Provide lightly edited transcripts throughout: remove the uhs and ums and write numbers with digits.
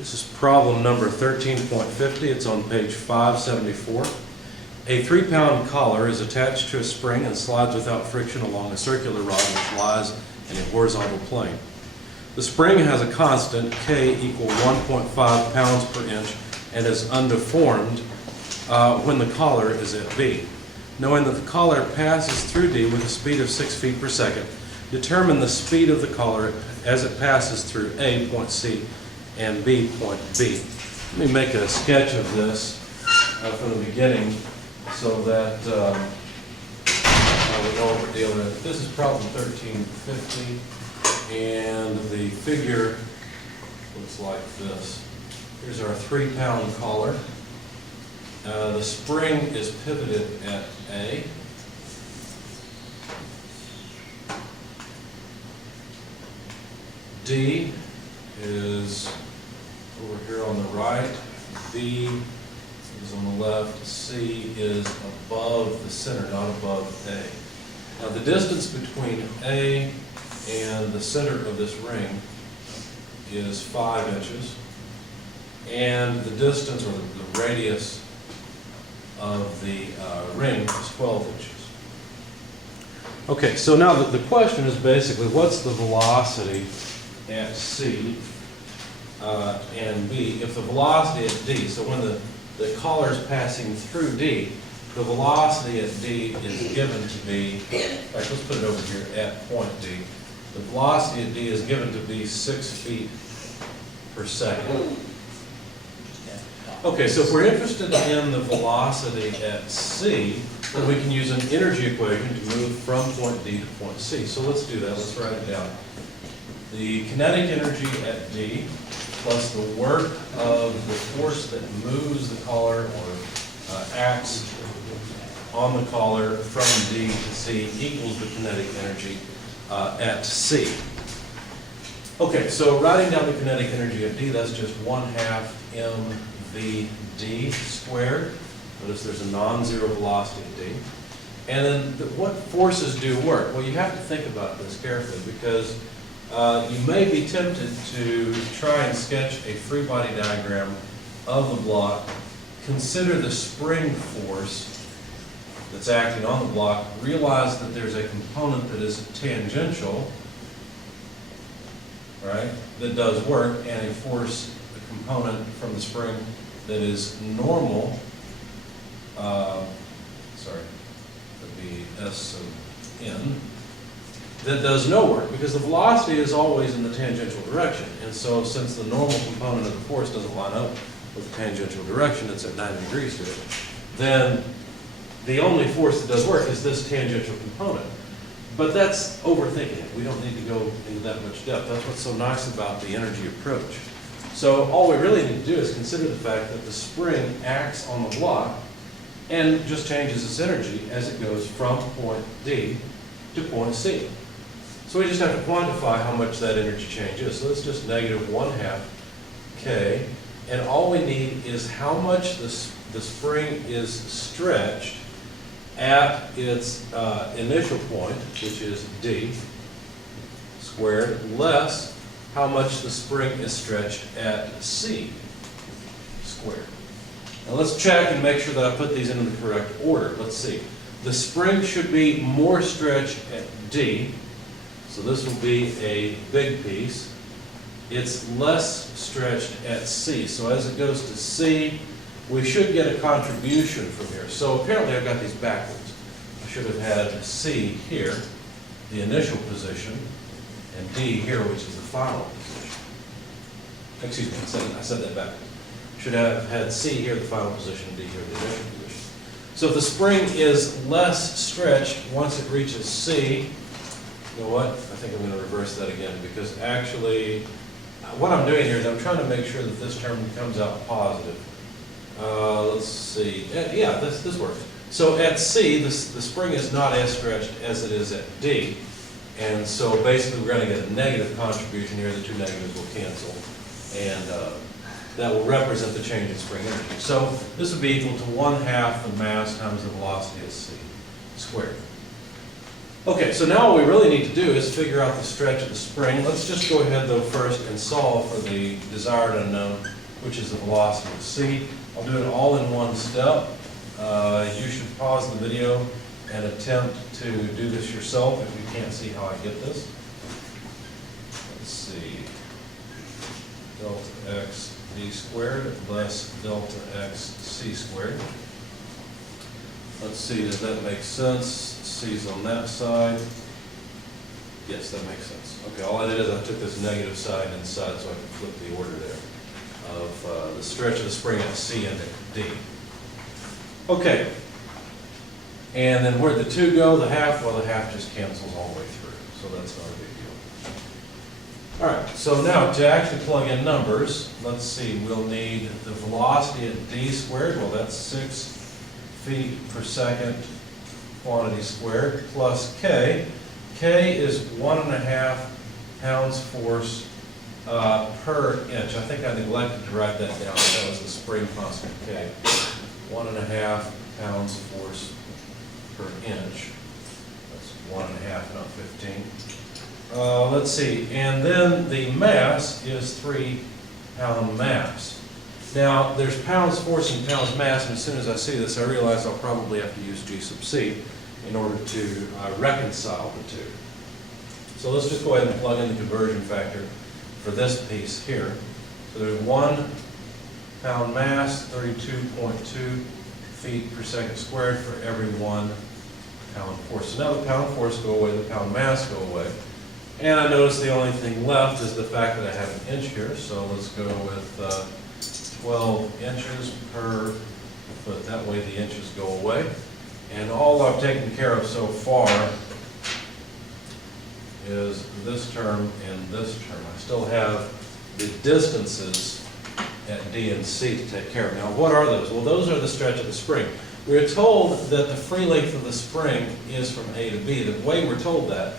This is problem number 13.50. It's on page 574. A 3-pound collar is attached to a spring and slides without friction along a circular rod which lies in a horizontal plane. The spring has a constant K equal 1.5 pounds per inch and is undeformed when the collar is at B. Knowing that the collar passes through D with a speed of 6 feet per second, determine the speed of the collar as it passes through A, point C, and B, point B. Let me make a sketch of this from the beginning so that we know what we're dealing with. This is problem 1350, and the figure looks like this. Here's our 3-pound collar. The spring is pivoted at A. D is over here on the right, B is on the left, C is above the center, not above A. Now the distance between A and the center of this ring is 5 inches, and the distance, or the radius of the ring is 12 inches. Okay, so now the question is basically, what's the velocity at C and B if the velocity at D, so when the collar is passing through D, the velocity at D is given to be, in fact, let's put it over here at point D. The velocity at D is given to be 6 feet per second. Okay, so if we're interested in the velocity at C, then we can use an energy equation to move from point D to point C. So let's do that. Let's write it down. The kinetic energy at D plus the work of the force that moves the collar or acts on the collar from D to C equals the kinetic energy at C. Okay, so writing down the kinetic energy at D, that's just 1/2 mvd squared. Notice there's a non-zero velocity at D. And then what forces do work? Well, you have to think about this carefully because you may be tempted to try and sketch a free body diagram of the block. Consider the spring force that's acting on the block. Realize that there's a component that is tangential, right, that does work, and a force, a component from the spring that is normal, that'd be S sub n, that does no work because the velocity is always in the tangential direction. And so since the normal component of the force doesn't line up with the tangential direction, it's at 90 degrees to it, then the only force that does work is this tangential component. But that's overthinking it. We don't need to go into that much depth. That's what's so nice about the energy approach. So all we really need to do is consider the fact that the spring acts on the block and just changes its energy as it goes from point D to point C. So we just have to quantify how much that energy change is. So it's just negative 1/2 K, and all we need is how much the spring is stretched at its initial point, which is D squared, less how much the spring is stretched at C squared. Now let's check and make sure that I put these into the correct order. Let's see. The spring should be more stretched at D, so this will be a big piece. It's less stretched at C, so as it goes to C, we should get a contribution from here. So apparently I've got these backwards. I should have had C here, the initial position, and D here, which is the final position. Excuse me, I said that backwards. Should have had C here, the final position, and D here, the initial position. So if the spring is less stretched once it reaches C, you know what? I think I'm going to reverse that again because actually what I'm doing here is I'm trying to make sure that this term comes out positive. Let's see. Yeah, this works. So at C, the spring is not as stretched as it is at D. And so basically we're going to get a negative contribution here. The two negatives will cancel. And that will represent the change in spring energy. So this would be equal to 1/2 the mass times the velocity at C squared. Okay, so now what we really need to do is figure out the stretch of the spring. Let's just go ahead though first and solve for the desired unknown, which is the velocity of C. I'll do it all in one step. You should pause the video and attempt to do this yourself if you can't see how I get this. Let's see. Delta x d squared less delta x c squared. Let's see, does that make sense? C's on that side. Yes, that makes sense. Okay, all I did is I took this negative sign inside so I can flip the order there of the stretch of the spring at C and at D. Okay. And then where'd the 2 go? The half? Well, the half just cancels all the way through, so that's not a big deal. All right, so now to actually plug in numbers, let's see, we'll need the velocity at d squared. Well, that's 6 feet per second quantity squared plus k. K is 1.5 pounds force per inch. I think I neglected to write that down. That was the spring constant K. 1.5 pounds force per inch. That's 1.5, not 15. Let's see, and then the mass is 3-pound mass. Now, there's pounds force and pounds mass, and as soon as I see this, I realize I'll probably have to use G sub C in order to reconcile the two. So let's just go ahead and plug in the conversion factor for this piece here. So there's 1 pound mass, 32.2 feet per second squared for every 1 pound force. So now the pound force go away, the pound mass go away. And I notice the only thing left is the fact that I have an inch here, so let's go with 12 inches per foot. That way the inches go away. And all I've taken care of so far is this term and this term. I still have the distances at D and C to take care of. Now, what are those? Well, those are the stretch of the spring. We're told that the free length of the spring is from A to B. The way we're told that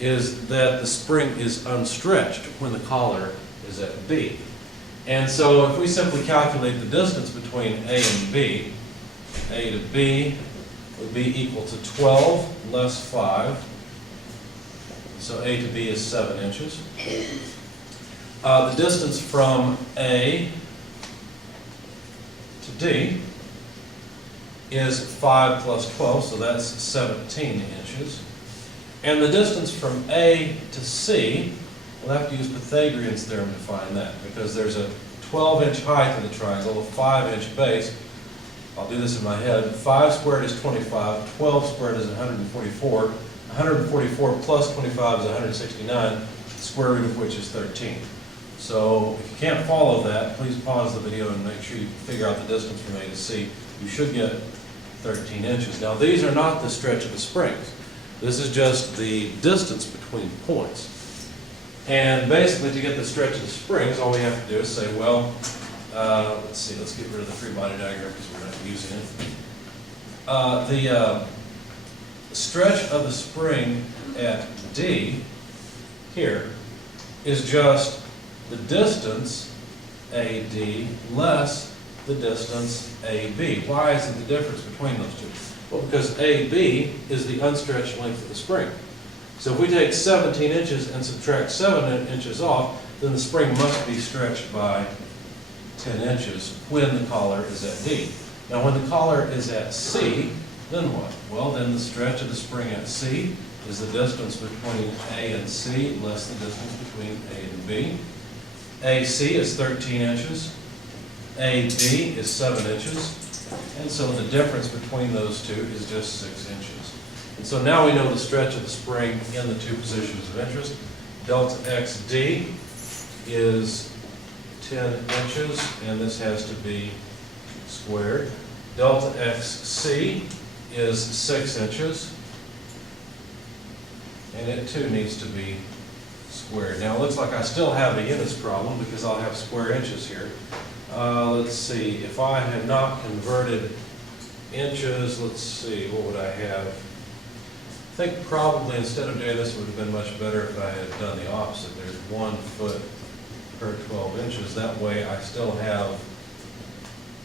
is that the spring is unstretched when the collar is at B. And so if we simply calculate the distance between A and B, A to B would be equal to 12 less 5. So A to B is 7 inches. The distance from A to D is 5 plus 12, so that's 17 inches. And the distance from A to C, we'll have to use Pythagorean's theorem to find that, because there's a 12-inch height to the triangle, a 5-inch base. I'll do this in my head. 5 squared is 25, 12 squared is 144, 144 plus 25 is 169, the square root of which is 13. So if you can't follow that, please pause the video and make sure you figure out the distance from A to C. You should get 13 inches. Now, these are not the stretch of the springs. This is just the distance between points. And basically, to get the stretch of the springs, all we have to do is say, well, let's see, let's get rid of the free body diagram because we're not using it. The stretch of the spring at D here is just the distance AD less the distance AB. Why is it the difference between those two? Well, because AB is the unstretched length of the spring. So if we take 17 inches and subtract 7 inches off, then the spring must be stretched by 10 inches when the collar is at D. Now when the collar is at C, then what? Well, then the stretch of the spring at C is the distance between A and C less the distance between A and B. AC is 13 inches. AB is 7 inches. And so the difference between those two is just 6 inches. And so now we know the stretch of the spring in the two positions of interest. Delta XD is 10 inches, and this has to be squared. Delta XC is 6 inches, and it too needs to be squared. Now it looks like I still have a units problem because I'll have square inches here. Let's see, if I had not converted inches, let's see, what would I have? I think probably instead of doing this, it would have been much better if I had done the opposite. There's 1 foot per 12 inches. That way I still have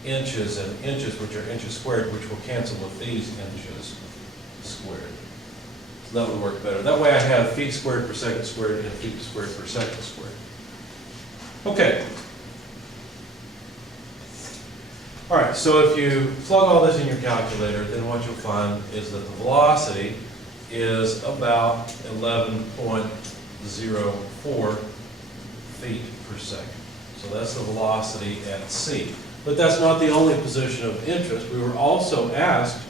inches and inches, which are inches squared, which will cancel with these inches squared. So that would work better. That way I have feet squared per second squared and feet squared per second squared. Okay. All right, so if you plug all this in your calculator, then what you'll find is that the velocity is about 11.04 feet per second. So that's the velocity at C. But that's not the only position of interest. We were also asked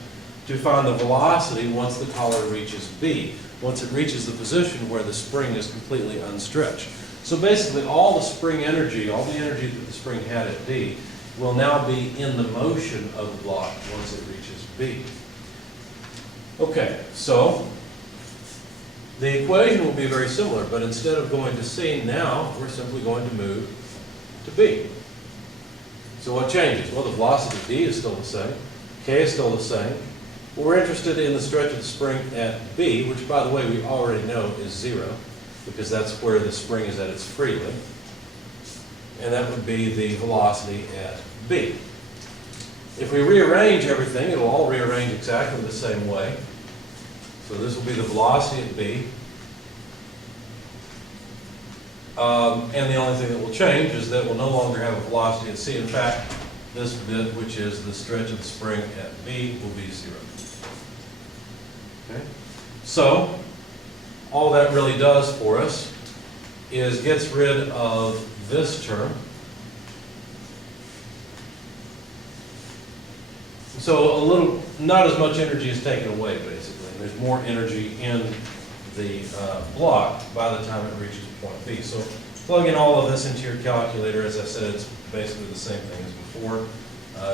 to find the velocity once the collar reaches B, once it reaches the position where the spring is completely unstretched. So basically all the spring energy, all the energy that the spring had at D, will now be in the motion of the block once it reaches B. Okay, so the equation will be very similar, but instead of going to C now, we're simply going to move to B. So what changes? Well, the velocity of D is still the same, K is still the same. We're interested in the stretch of the spring at B, which by the way we already know is 0, because that's where the spring is at its free length. And that would be the velocity at B. If we rearrange everything, it'll all rearrange exactly the same way. So this will be the velocity at B. And the only thing that will change is that we'll no longer have a velocity at C. In fact, this bit, which is the stretch of the spring at B, will be 0. Okay? So, all that really does for us is gets rid of this term. So not as much energy is taken away, basically. And there's more energy in the block by the time it reaches point B. So plug in all of this into your calculator. As I said, it's basically the same thing as before,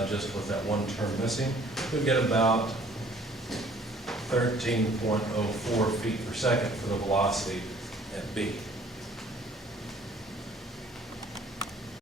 just with that one term missing. We get about 13.04 feet per second for the velocity at B.